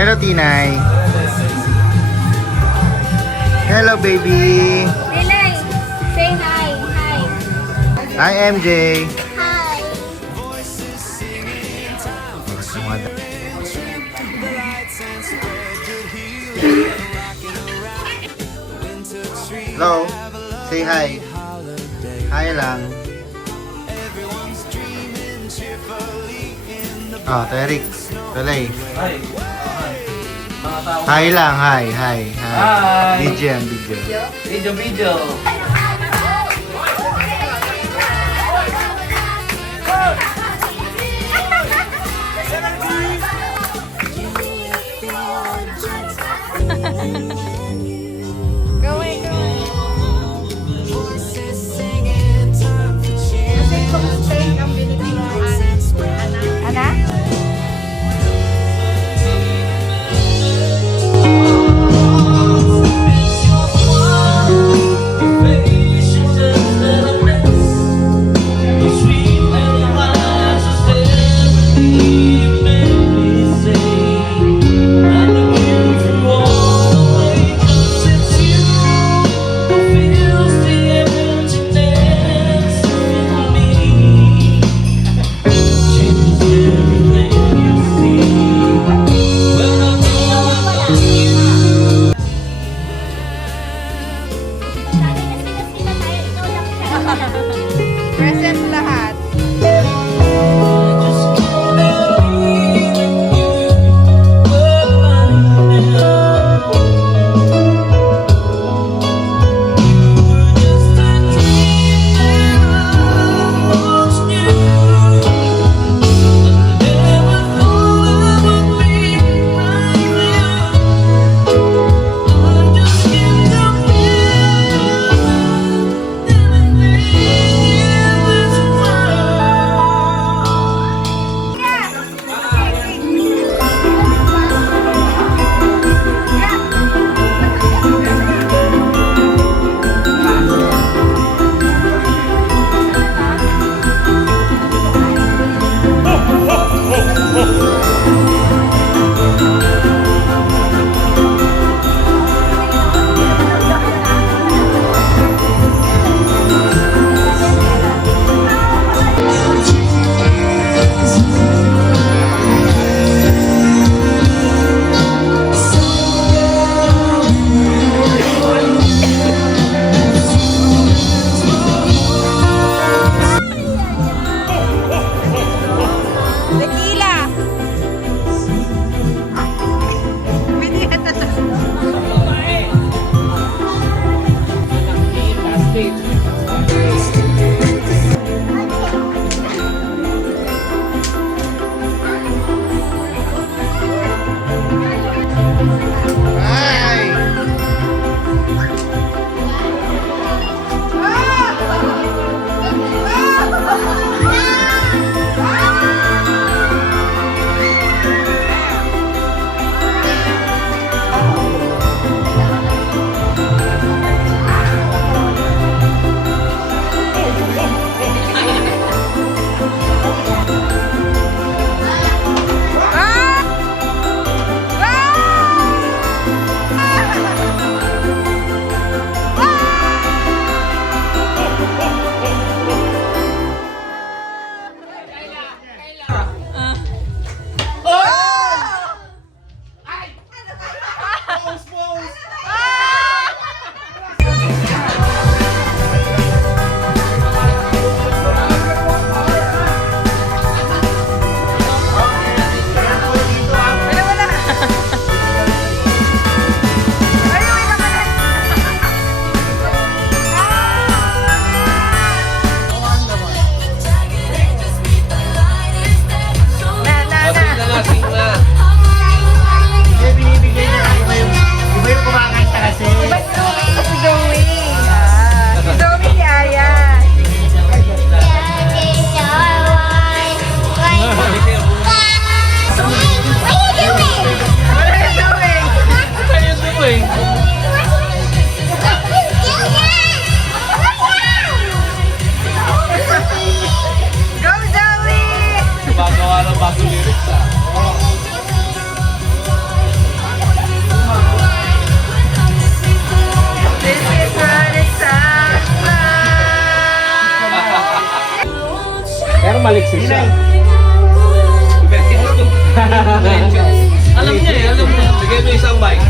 Hello, Tinay. Hello, baby. Lilay, say hi. Hi. Hi, MJ. Hi. Hello. Say hi. Hi lang. Ah, Terik. Talay. Hi. Mga tao. Hi lang. Hi. Hi. Hi. Video yan, video. Video. Going, going. Kasi kung steak ang binibigyan. Ana? maliksik siya. Alam niya eh, alam niya. Bigay mo isang mic.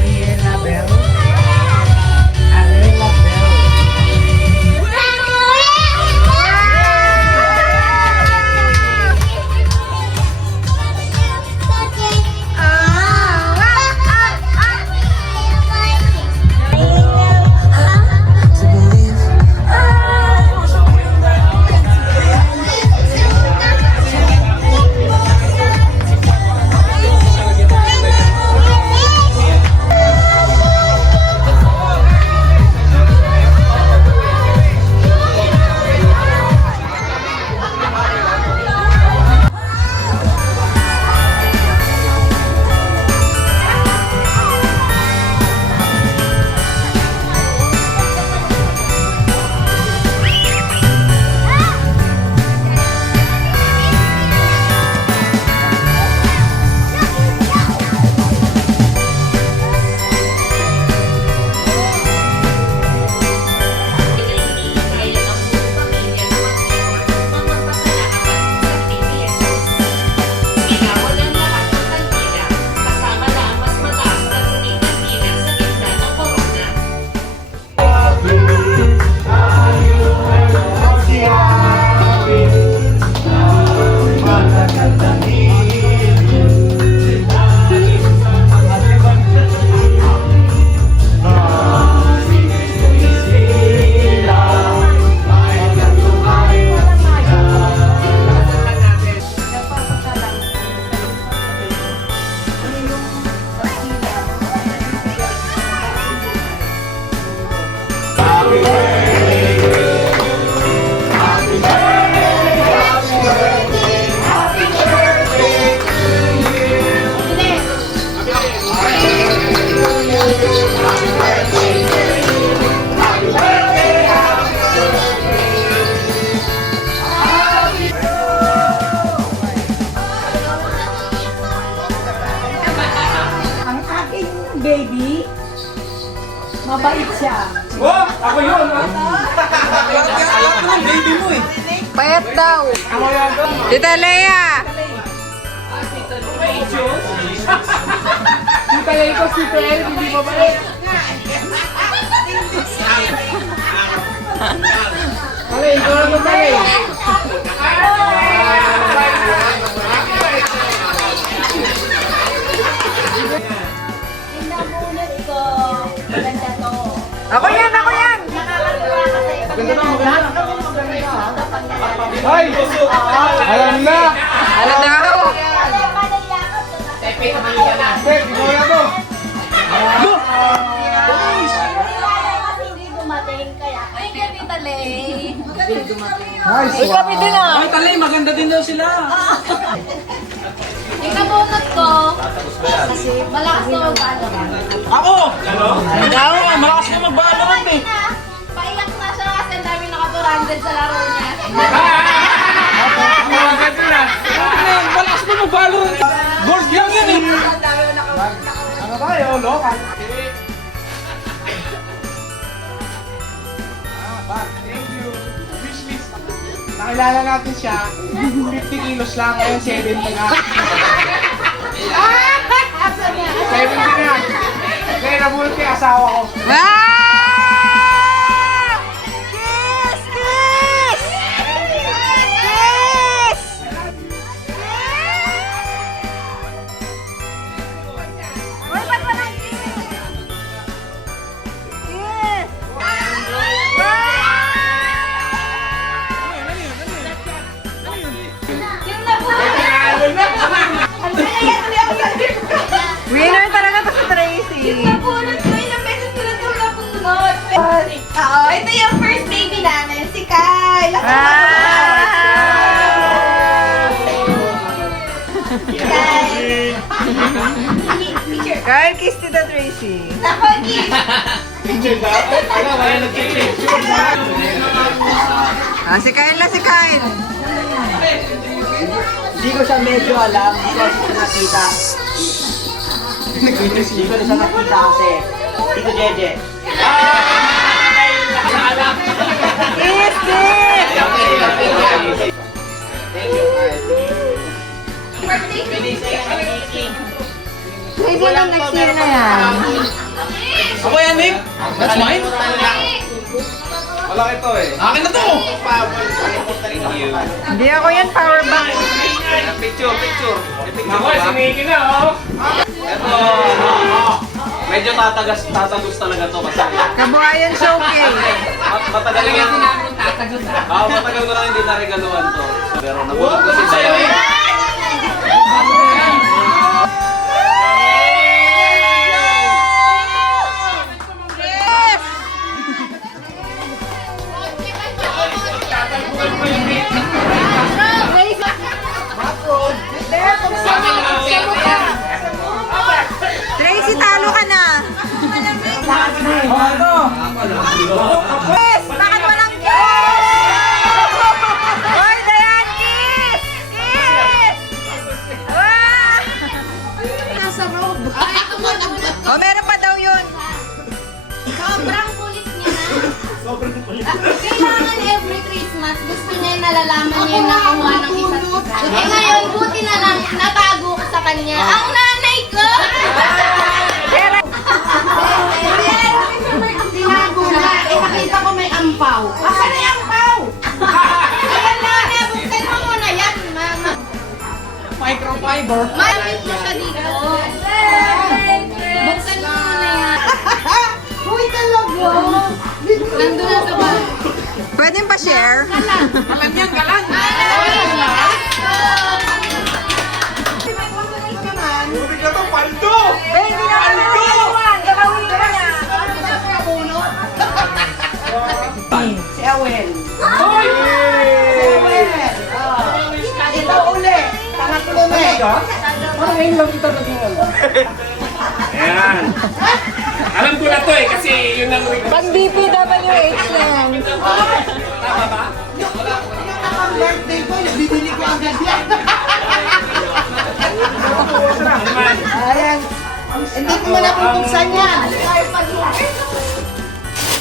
Ang aking baby, mabait siya. Oh! Ako yun! Alam ko ng baby mo eh. Payat daw. Ako yan! Tita Lea. Si Talay ko, si Pel, hindi mabait. Talay, ikaw lang yung Talay. Pinabunot ko. Maganda to. Ako yan, ako yan. Nakakatuwa kasi. Maganda. Ay! Alam na! Ano daw? Step, ikaw na to! Hindi dumating kaya. Ay, gabi talay. Nice! Uy, kami din ah. Ay, talay, maganda din daw sila. Yung nabunot ko, kasi malakas na mag-valorant. Ako! Ano daw? Malakas na mag-valorant eh. Paiyak na siya kasi ang dami naka-200 sa laro niya. Maganda na! Malakas na mag-valorant. Gold lang yan eh. Ano tayo, local? Thank you. Wishlist. Nakilala natin siya. 50 kilos lang, ngayon 70 na. 70 na. Kaya nabulot kay asawa ko. Wow! Kiss! Kiss! Kiss! Uy, ba't walang kiss? Kiss! Yung nabunot. Winner talaga to si Tracy. Nabunot ko, ilang beses ko na ito nabunot. Oo, ito yung first baby namin, si Kai. Kai. Picture. Kyle, kiss Tita Tracy. Ako, kiss. Si Kyle na, si Kyle. Hindi ko siya medyo alam, hindi ko siya nakita. Hindi ko siya nakita kasi. Tito Jeje. Kiss, kiss! Thank you. Sige na, next year na yan. Ako yan, Nick. That's mine. Malaki to eh. Akin na to. Thank you. Hindi ako yan, power bank. Picture. Ako, siniki na, oh. Ito, medyo tatagos talaga to kasi Kabuhayan showcase. matagal nga. Matagal ko na hindi naregaluhan to. Pero nabulog ko si Dayan. Tracy, talo ka na. Yes! Bakit walang kiss? Hoy, Dayan, kiss! Kiss! Wow! Nasa road. Ay, ito mo nagulat ko. Oh, meron pa daw yun. Sobrang kulit niya na. Kailangan every Christmas, gusto niya yung nalalaman niya yung nakuha ng isa't isa. Eh ngayon, buti na lang, natago ko sa kanya. Ang nanay ko! Tinago na. Eh, nakita ko may ampaw. Asan na yung ampaw? Ayan na, buksan mo muna yan, mama. Microfiber. Malamit mo siya dito. Buksan mo muna yan. Uy, talaga. Nandun na sa bahay. Pwede pa share? Kalan yan, kalan. Tubig na to, paldo! Eh, hindi na kami nakaluan. Gagawin ka na. Si Awel. Ito uli. Pangatlo na eh. Ngayon lang kita naging Ayan. Alam ko na to eh, kasi yun ang request. Pag DPWH na yan. Tama ba? Birthday ko, bibili ko agad yan. Naman. Ayan. Hindi ko man napupuksan yan.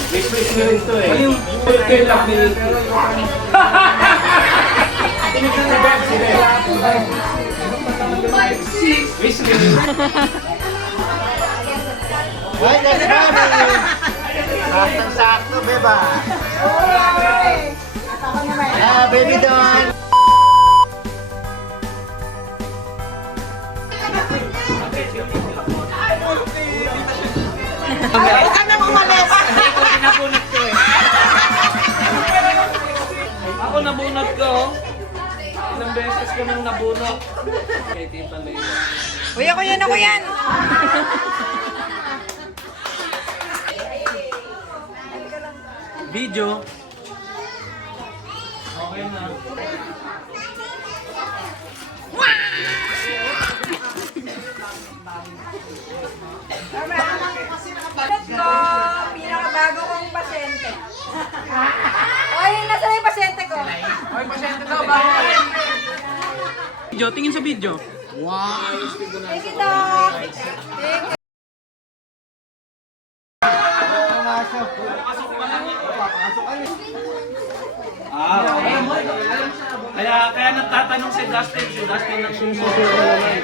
Wish mo rin to eh. Yung birthday lang ni Wish me. Ay, that's funny. Saktong-sakto, beba. Ah, baby doll. Huwag ka nang umalis. Nabunot ko eh. Ako nabunot ko. Ilang beses ko nang nabunot. Kay Tita Leila. Uy, ako yan, ako yan. Video. Okay na. Ito, pinakabago kong pasyente. Oy, nasa na yung pasyente ko? Ay, pasyente daw ba? Video, tingin sa video. Thank you, Doc. Kaya nagtatanong si Dustin nagsususunod.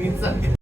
Minsan.